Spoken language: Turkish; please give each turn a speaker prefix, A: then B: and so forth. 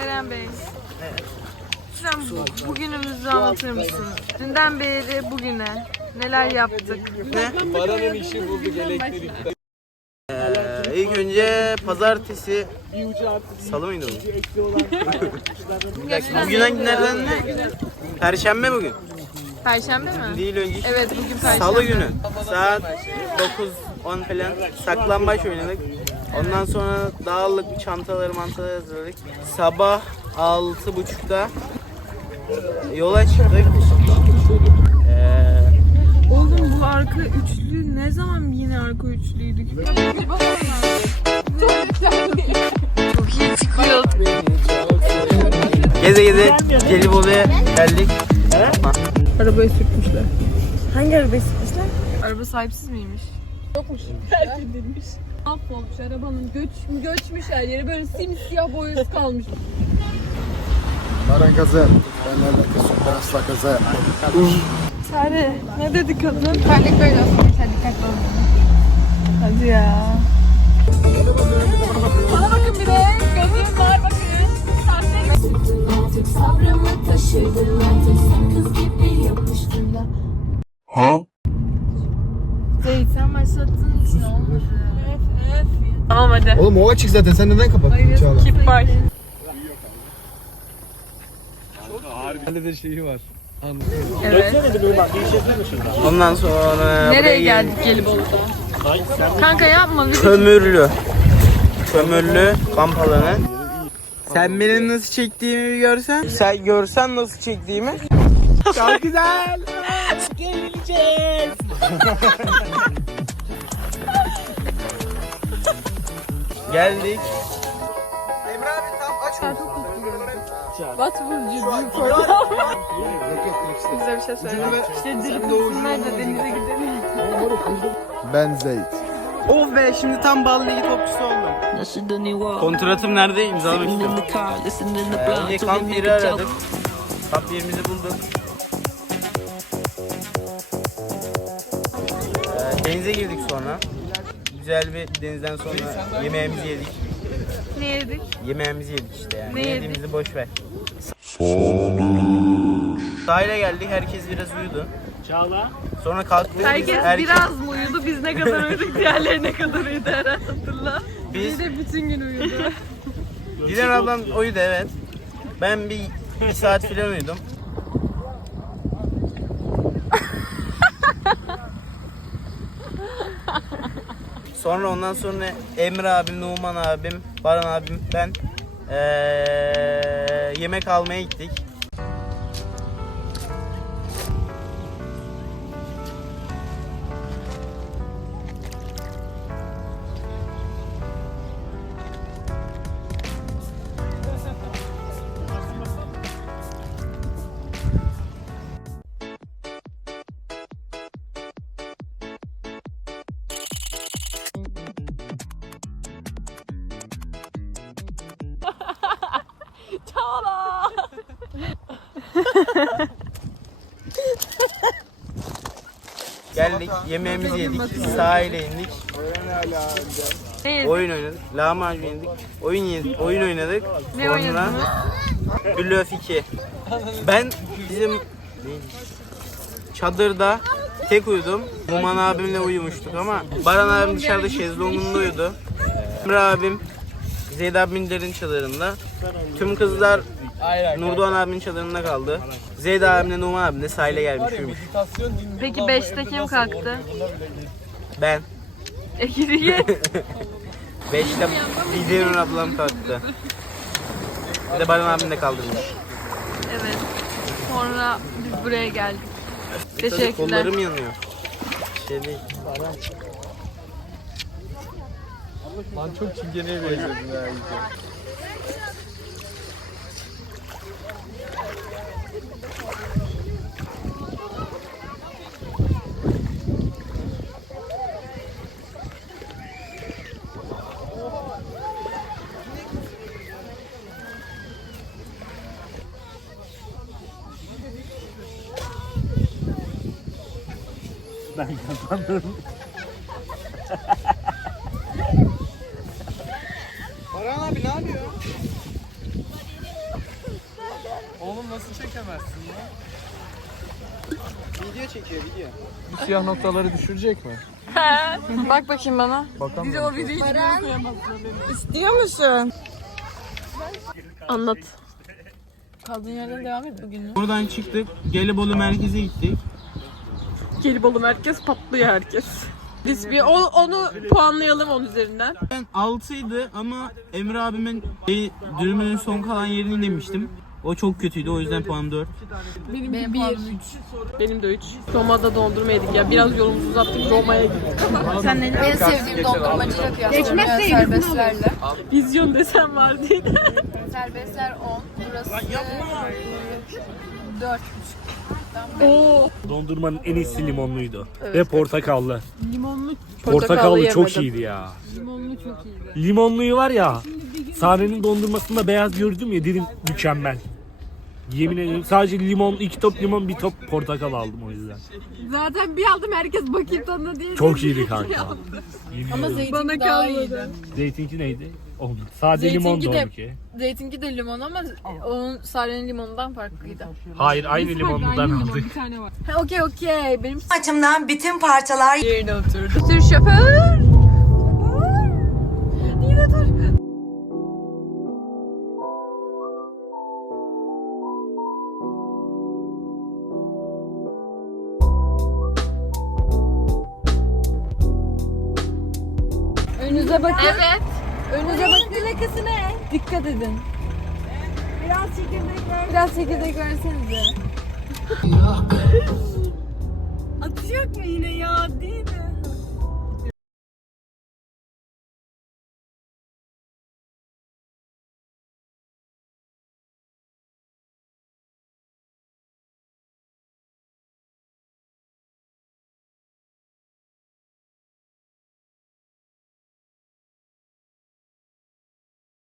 A: Eren Bey. Sen bu- bugünümüzü anlatır mısın? Dünden beri bugüne neler yaptık?
B: Paranın işi bulduk elektrikte.
C: Ee, ilk önce pazartesi Salı mıydı bugün? Bir dakika, bugün hangi nereden ne? Perşembe bugün.
A: Perşembe mi?
C: Değil önce.
A: Evet bugün Perşembe.
C: Salı günü. Saat 9-10 falan saklambaç oynadık. Ondan sonra dağıldık çantaları mantaları hazırladık. Sabah 6.30'da yola çıktık. Ee,
A: Oğlum bu arka üçlü ne zaman yine arka üçlüydük? Çok iyi çıkıyor.
C: geze geze Gelibolu'ya geldik.
A: Arabayı sürtmüşler. Hangi arabayı sürtmüşler? Araba sahipsiz miymiş?
D: Mahvolmuş arabanın göç, göçmüş her yeri böyle simsiyah boyası kalmış.
E: Baran kaza. Ben alakası yok. Ben asla kaza yapmadım.
A: Sare ne dedi kadın?
D: Terlik böyle olsun
A: başlattığın için olmadı. Tamam hadi.
E: Oğlum o açık zaten. Sen neden kapattın Çağla?
A: Keep by.
B: Bende de şeyi var.
A: Evet.
C: Ondan sonra
A: Nereye
C: buraya
A: geldik Gelibolu'da? Kanka yapma. Biz
C: Kömürlü. Kömürlü kamp alanı. Sen benim nasıl çektiğimi bir görsen. Sen görsen nasıl çektiğimi. Çok güzel. Geleceğiz. Geldik. Emre abi tam aç.
D: Bat Burcu büyük program.
A: bize bir şey söyle. İşte dırıtılsınlar da denize gidelim.
E: Ben Zeyt.
C: Oh be şimdi tam bal ligi topçusu oldum. Kontratım nerede imzalamak istiyorum. Ee, önce kamp yeri aradık. Kamp yerimizi bulduk. Ee, denize girdik sonra. Güzel bir denizden sonra yemeğimizi yedik.
A: Ne yedik?
C: Yemeğimizi yedik işte yani.
A: Ne yedik?
C: yediğimizi boş ver. Sahile geldik. Herkes biraz uyudu. Çağla. Sonra kalktık. biz
A: Herkes
C: erken-
A: biraz mı uyudu? Biz ne kadar uyuduk? Diğerleri ne kadar uyudu Eren hatırla.
C: Biz
A: de bütün gün uyudu.
C: Dilan ablam uyudu evet. Ben bir, bir saat falan uyudum. Sonra ondan sonra Emre abim, Numan abim, Baran abim, ben eee, yemek almaya gittik. Geldik, yemeğimizi yedik, sahile indik, oyun oynadık, lahmacun yedik, oyun yedik, oyun oynadık.
A: Ne
C: Sonra
A: oynadınız?
C: Blöf 2. Ben bizim çadırda tek uyudum. Numan abimle uyumuştuk ama Baran abim dışarıda şezlongunda uyudu. Emre abim Zeyd abimin derin çadırında. Tüm kızlar Nurdoğan abimin çadırında kaldı. Zeyd abimle Numan abim de sahile gelmiş uyumuş.
A: Peki 5'te kim kalktı?
C: Ben.
A: Ekiriye.
C: 5'te Bildiğin ablam kalktı. Bir de Baran abim de kaldırmış.
A: evet. Sonra biz buraya geldik. Teşekkürler.
C: Kollarım yanıyor. Şey değil.
B: Lan çok çingeneye benziyordun ha iyice.
C: Baran abi ne yapıyor?
B: Oğlum nasıl çekemezsin ya?
C: Video çekiyor video.
B: Bu siyah noktaları düşürecek mi?
F: Bak bakayım bana.
B: Bakalım.
F: İstiyor musun?
D: Anlat. Kaldığın yerden devam et bugün.
C: Buradan çıktık. Gelibolu merkeze gittik.
D: Gelibolu merkez patlıyor herkes. Biz bir o- onu puanlayalım onun üzerinden.
C: Ben 6'ydı ama Emre abimin e, dürümünün son kalan yerini demiştim. O çok kötüydü o yüzden puanım 4.
D: Benim, bir. Benim de 3. Roma'da dondurma yedik ya. Biraz yolumuzu uzattık Roma'ya gittik.
A: En sevdiğim dondurmacıyla kıyaslanıyor serbestlerle.
D: Vizyon desen var diye.
A: Serbestler 10, burası 4,5.
D: Oo.
G: Dondurmanın en iyisi limonluydu. Ve portakallı.
D: Limonlu
G: Portakallı çok iyiydi ya.
D: Limonlu çok iyiydi.
G: Limonluyu var ya. Sarenin dondurmasında beyaz gördüm ya dedim mükemmel. Yemin ederim sadece limon, iki top limon, bir top portakal aldım o yüzden.
D: Zaten bir aldım herkes bakayım tadına diye.
G: Çok iyiydi kanka. Yemin
A: Ama
G: ederim.
A: zeytinki
D: Bana
A: daha
D: kalmadı.
A: iyiydi.
G: Zeytinki neydi? Oldu. Sadece
A: Zeytinki
G: limon da
A: de-
G: onunki.
A: Zeytinki de limon ama onun Sare'nin limonundan farklıydı.
G: Hayır aynı limonludan aldık.
A: Ha, okey okey. Benim
F: Açımdan bütün parçalar yerine oturdu.
D: Sür şoför. Önünüze bakın.
A: Evet.
D: Önünüze bakın. Plakası ne? Dikkat edin. Biraz çekirdek ver. Biraz çekirdek versenize. Atacak mı yine ya? Değil mi?